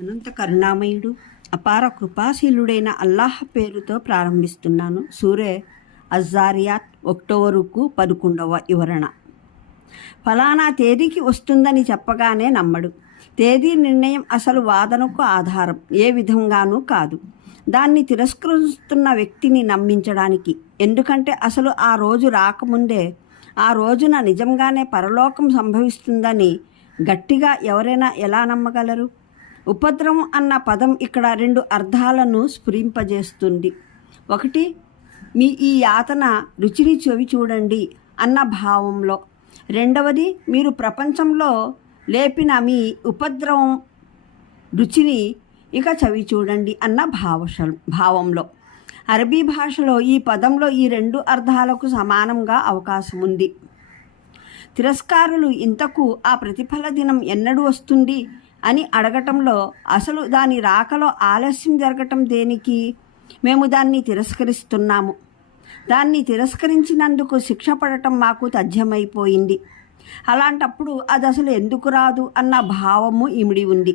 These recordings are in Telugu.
అనంత కరుణామయుడు అపార కృపాశీలుడైన అల్లాహ్ పేరుతో ప్రారంభిస్తున్నాను. సూరే అజ్జారియాత్ 1వ రుకు 11వ వివరణ. ఫలానా తేదీకి వస్తుందని చెప్పగానే నమ్మడు. తేదీ నిర్ణయం అసలు వాదనకు ఆధారం ఏ విధంగానూ కాదు. దాన్ని తిరస్కరిస్తున్న వ్యక్తిని నమ్మించడానికి. ఎందుకంటే అసలు ఆ రోజు రాకముందే ఆ రోజున నిజంగానే పరలోకం సంభవిస్తుందని గట్టిగా ఎవరైనా ఎలా నమ్మగలరు? ఉపద్రవం అన్న పదం ఇక్కడ 2 అర్థాలను స్ఫురింపజేస్తుంది. ఒకటి, మీ ఈ యాతన రుచిని చవి చూడండి అన్న భావంలో. రెండవది, మీరు ప్రపంచంలో లేపిన మీ ఉపద్రవం రుచిని ఇక చవి చూడండి అన్న భావంలో. అరబీ భాషలో ఈ పదంలో ఈ 2 అర్థాలకు సమానంగా అవకాశం ఉంది. తిరస్కారులు ఇంతకు ఆ ప్రతిఫల దినం ఎన్నడూ వస్తుంది అని అడగటంలో అసలు దాని రాకలో ఆలస్యం జరగటం దేనికి? మేము దాన్ని తిరస్కరిస్తున్నాము. దాన్ని తిరస్కరించినందుకు శిక్ష పడటం మాకు తథ్యమైపోయింది. అలాంటప్పుడు అది అసలు ఎందుకు రాదు అన్న భావము ఇమిడి ఉంది.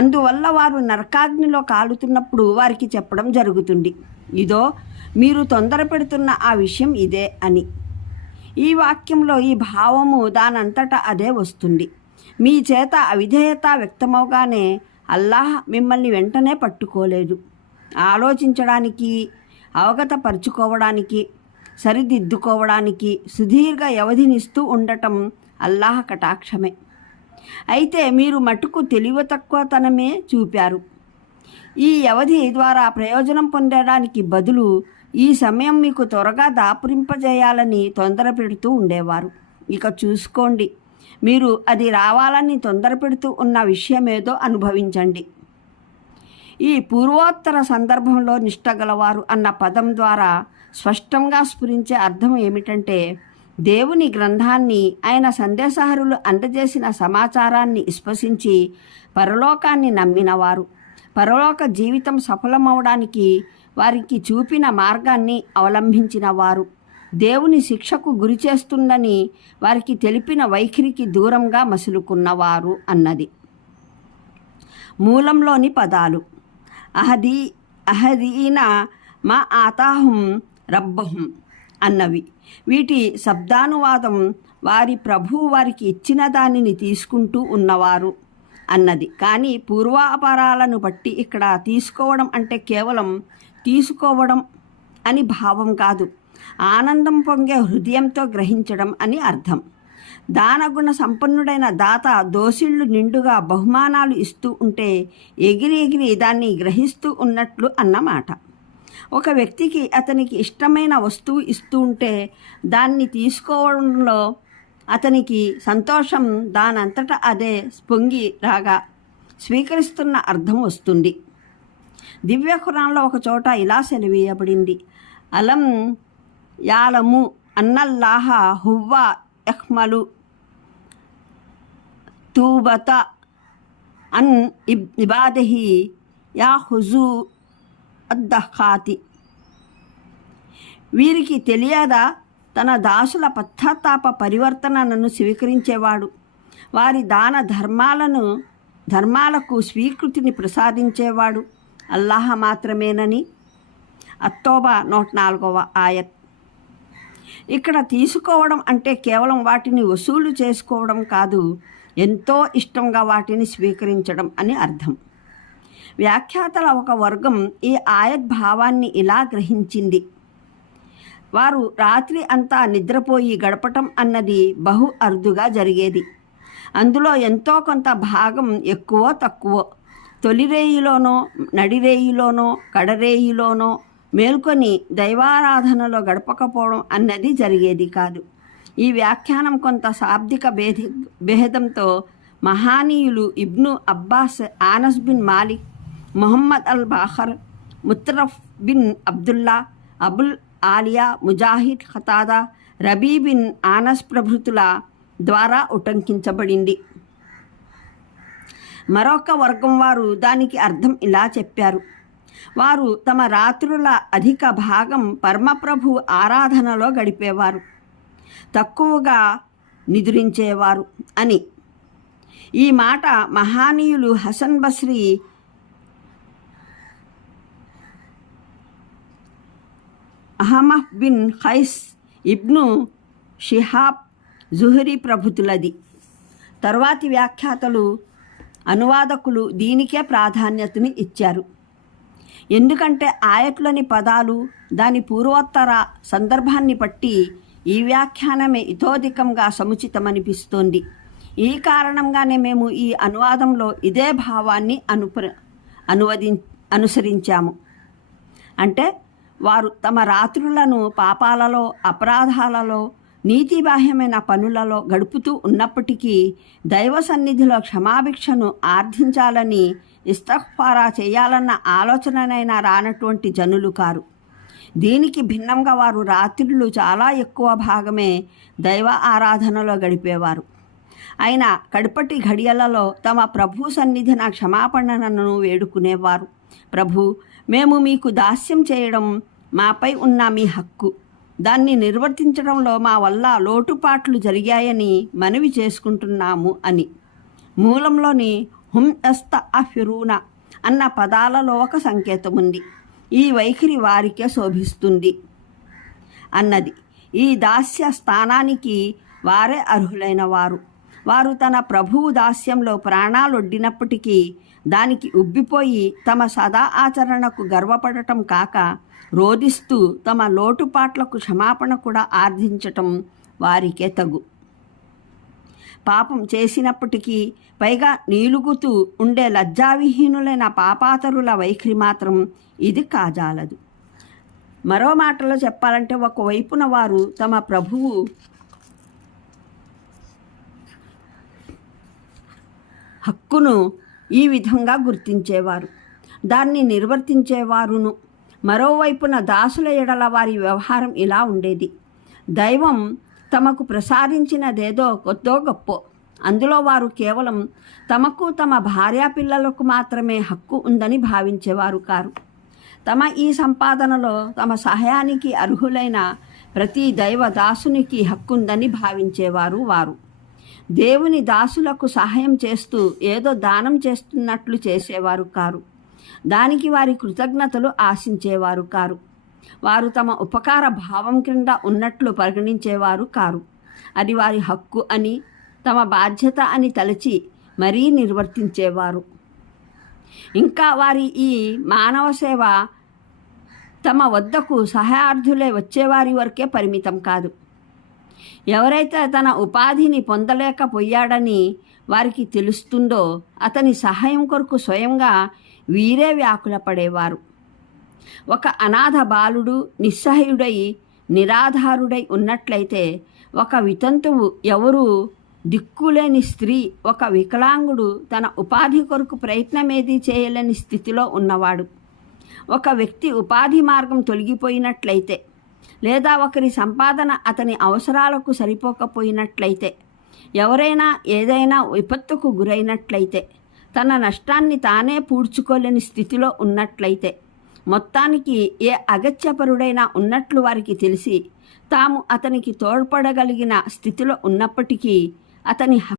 అందువల్ల వారు నరకాగ్నిలో కాలుతున్నప్పుడు వారికి చెప్పడం జరుగుతుంది, ఇదో మీరు తొందర పెడుతున్న ఆ విషయం ఇదే అని. ఈ వాక్యంలో ఈ భావము దానంతటా అదే వస్తుంది. మీ చేత అవిధేయత వ్యక్తమవగానే అల్లాహ్ మిమ్మల్ని వెంటనే పట్టుకోలేదు. ఆలోచించడానికి, అవగతపరుచుకోవడానికి, సరిదిద్దుకోవడానికి సుదీర్ఘ వ్యవధినిస్తూ ఉండటం అల్లాహ్ కటాక్షమే. అయితే మీరు మటుకు తెలివి తక్కువతనమే చూపారు. ఈ వ్యవధి ద్వారా ప్రయోజనం పొందడానికి బదులు ఈ సమయం మీకు త్వరగా దాపురింపజేయాలని తొందర పెడుతూ ఉండేవారు. ఇక చూసుకోండి, మీరు అది రావాలని తొందర పెడుతూ ఉన్న విషయమేదో అనుభవించండి. ఈ పూర్వోత్తర సందర్భంలో నిష్టగలవారు అన్న పదం ద్వారా స్పష్టంగా స్ఫురించే అర్థం ఏమిటంటే, దేవుని గ్రంథాన్ని, ఆయన సందేశహరులు అందజేసిన సమాచారాన్ని విశ్వసించి పరలోకాన్ని నమ్మినవారు, పరలోక జీవితం సఫలమవడానికి వారికి చూపిన మార్గాన్ని అవలంబించిన వారు, దేవుని శిక్షకు గురి చేస్తుందని వారికి తెలిపిన వైఖరికి దూరంగా మసులుకున్నవారు అన్నది. మూలంలోని పదాలు అహదీన మా ఆతాహుం రబ్బహుం అన్నవి. వీటి శబ్దానువాదం వారి ప్రభువు వారికి ఇచ్చిన దానిని తీసుకుంటూ ఉన్నవారు అన్నది. కానీ పూర్వాపరాలను బట్టి ఇక్కడ తీసుకోవడం అంటే కేవలం తీసుకోవడం అని భావం కాదు, ఆనందం పొంగే హృదయంతో గ్రహించడం అని అర్థం. దానగుణ సంపన్నుడైన దాత దోసిళ్ళు నిండుగా బహుమానాలు ఇస్తూ ఉంటే ఎగిరి ఎగిరి దాన్ని గ్రహిస్తూ ఉన్నట్లు అన్నమాట. ఒక వ్యక్తికి అతనికి ఇష్టమైన వస్తువు ఇస్తూ ఉంటే దాన్ని తీసుకోవడంలో అతనికి సంతోషం దానంతటా అదే పొంగి రాగా స్వీకరిస్తున్న అర్థం వస్తుంది. దివ్య ఖురాన్లో ఒక చోట ఇలా సెలవీయబడింది, అలం యాలము అన్నల్లాహ హువ్వ యహ్మలు తూబత అన్ ఇబాదహి యా హుజూ అద్దఖాతి. వీరికి తెలియదా తన దాసుల పశ్చాత్తాప పరివర్తనను స్వీకరించేవాడు, వారి దాన ధర్మాలకు స్వీకృతిని ప్రసాదించేవాడు అల్లాహ్ మాత్రమేనని. అత్తోబా 104వ ఆయత్. ఇక్కడ తీసుకోవడం అంటే కేవలం వాటిని వసూలు చేసుకోవడం కాదు, ఎంతో ఇష్టంగా వాటిని స్వీకరించడం అని అర్థం. వ్యాఖ్యాతల ఒక వర్గం ఈ ఆయత్ భావాన్ని ఇలా గ్రహించింది, వారు రాత్రి అంతా నిద్రపోయి గడపటం అన్నది బహు అరుదుగా జరిగేది. అందులో ఎంతో కొంత భాగం ఎక్కువో తక్కువో తొలిరేయిలోనో, నడిరేయిలోనో, కడరేయిలోనో మేల్కొని దైవారాధనలో గడపకపోవడం అన్నది జరిగేది కాదు. ఈ వ్యాఖ్యానం కొంత శాబ్దిక భేదంతో మహానీయులు Ibn Abbas, Anas bin Malik, Muhammad al Baqir, Mutarrif bin Abdullah, Abul Aliya, Mujahid, Qatada, Rabi bin Anas ప్రభృతుల ద్వారా ఉటంకించబడింది. మరొక వర్గం వారు దానికి అర్థం ఇలా చెప్పారు, వారు తమ రాత్రుల అధిక భాగం పరమప్రభు ఆరాధనలో గడిపేవారు, తక్కువగా నిద్రించేవారు అని. ఈ మాట మహానీయులు హసన్ బస్రీ, అహమద్ బిన్ ఖైస్, ఇబ్ను షిహాబ్ జుహరీ ప్రభుతులది. తరువాతి వ్యాఖ్యాతలు, అనువాదకులు దీనికే ప్రాధాన్యతని ఇచ్చారు. ఎందుకంటే ఆయట్లోని పదాలు దాని పూర్వోత్తర సందర్భాన్ని బట్టి ఈ వ్యాఖ్యానమే ఇతోధికంగా సముచితమనిపిస్తోంది. ఈ కారణంగానే మేము ఈ అనువాదంలో ఇదే భావాన్ని అనుసరించాము. అంటే వారు తమ రాత్రులను పాపాలలో, అపరాధాలలో, నీతిబాహ్యమైన పనులలో గడుపుతూ ఉన్నప్పటికీ దైవ సన్నిధిలో క్షమాభిక్షను ఆర్థించాలని, ఇస్తగ్ఫారా చేయాలన్న ఆలోచననైనా రానటువంటి జనులు కారు. దీనికి భిన్నంగా వారు రాత్రులు చాలా ఎక్కువ భాగమే దైవ ఆరాధనలో గడిపేవారు. అయినా కడపటి ఘడియలలో తమ ప్రభు సన్నిధిన క్షమాపణను వేడుకునేవారు. ప్రభు, మేము మీకు దాస్యం చేయడం మాపై ఉన్న మీ హక్కు. దాన్ని నిర్వర్తించడంలో మా వల్ల లోటుపాట్లు జరిగాయని మనవి చేసుకుంటున్నాము అని. మూలంలోని హుమ్ యస్తఅఫిరూన అన్న పదాలలో ఒక సంకేతం ఉంది. ఈ వైఖరి వారికే శోభిస్తుంది అన్నది. ఈ దాస్య స్థానానికి వారే అర్హులైన వారు. వారు తన ప్రభువు దాస్యంలో ప్రాణాలొడ్డినప్పటికీ దానికి ఉబ్బిపోయి తమ సదా ఆచరణకు గర్వపడటం కాక రోధిస్తూ తమ లోటుపాట్లకు క్షమాపణ కూడా ఆర్థించటం వారికే తగు. పాపం చేసినప్పటికీ పైగా నీలుగుతూ ఉండే లజ్జావిహీనులైన పాపాతరుల వైఖరి మాత్రం ఇది కాజాలదు. మరో మాటలో చెప్పాలంటే, ఒకవైపున వారు తమ ప్రభువు హక్కును ఈ విధంగా గుర్తించేవారు, దాన్ని నిర్వర్తించేవారును. మరోవైపున దాసుల ఎడల వారి వ్యవహారం ఇలా ఉండేది. దైవం తమకు ప్రసాదించినదేదో కొద్దో గొప్పో, అందులో వారు కేవలం తమకు తమ భార్యాపిల్లలకు మాత్రమే హక్కు ఉందని భావించేవారు కారు. తమ ఈ సంపాదనలో తమ సహాయానికి అర్హులైన ప్రతి దైవ దాసునికి హక్కుందని భావించేవారు వారు. దేవుని దాసులకు సహాయం చేస్తూ ఏదో దానం చేస్తున్నట్లు చేసేవారు కారు. దానికి వారి కృతజ్ఞతలు ఆశించేవారు కారు. వారు తమ ఉపకార భావం క్రింద ఉన్నట్లు పరిగణించేవారు కారు. అది వారి హక్కు అని, తమ బాధ్యత అని తలచి మరీ నిర్వర్తించేవారు. ఇంకా వారి ఈ మానవ సేవ తమ వద్దకు సహాయార్థులే వచ్చేవారి వరకే పరిమితం కాదు. ఎవరైతే తన ఉపాధిని పొందలేకపోయాడని వారికి తెలుస్తుందో అతని సహాయం కొరకు స్వయంగా వీరే వ్యాకుల పడేవారు. ఒక అనాథ బాలుడు నిస్సహాయుడై నిరాధారుడై ఉన్నట్లయితే, ఒక వితంతువు, ఎవరు దిక్కులేని స్త్రీ, ఒక వికలాంగుడు తన ఉపాధి కొరకు ప్రయత్నమేదీ చేయలేని స్థితిలో ఉన్నవాడు, ఒక వ్యక్తి ఉపాధి మార్గం తొలగిపోయినట్లయితే, లేదా ఒకరి సంపాదన అతని అవసరాలకు సరిపోకపోయినట్లయితే, ఎవరైనా ఏదైనా విపత్తుకు గురైనట్లయితే, తన నష్టాన్ని తానే పూడ్చుకోలేని స్థితిలో ఉన్నట్లయితే, మొత్తానికి ఏ అగత్యపరుడైనా ఉన్నట్లు వారికి తెలిసి తాము అతనికి తోడ్పడగలిగిన స్థితిలో ఉన్నప్పటికీ అతని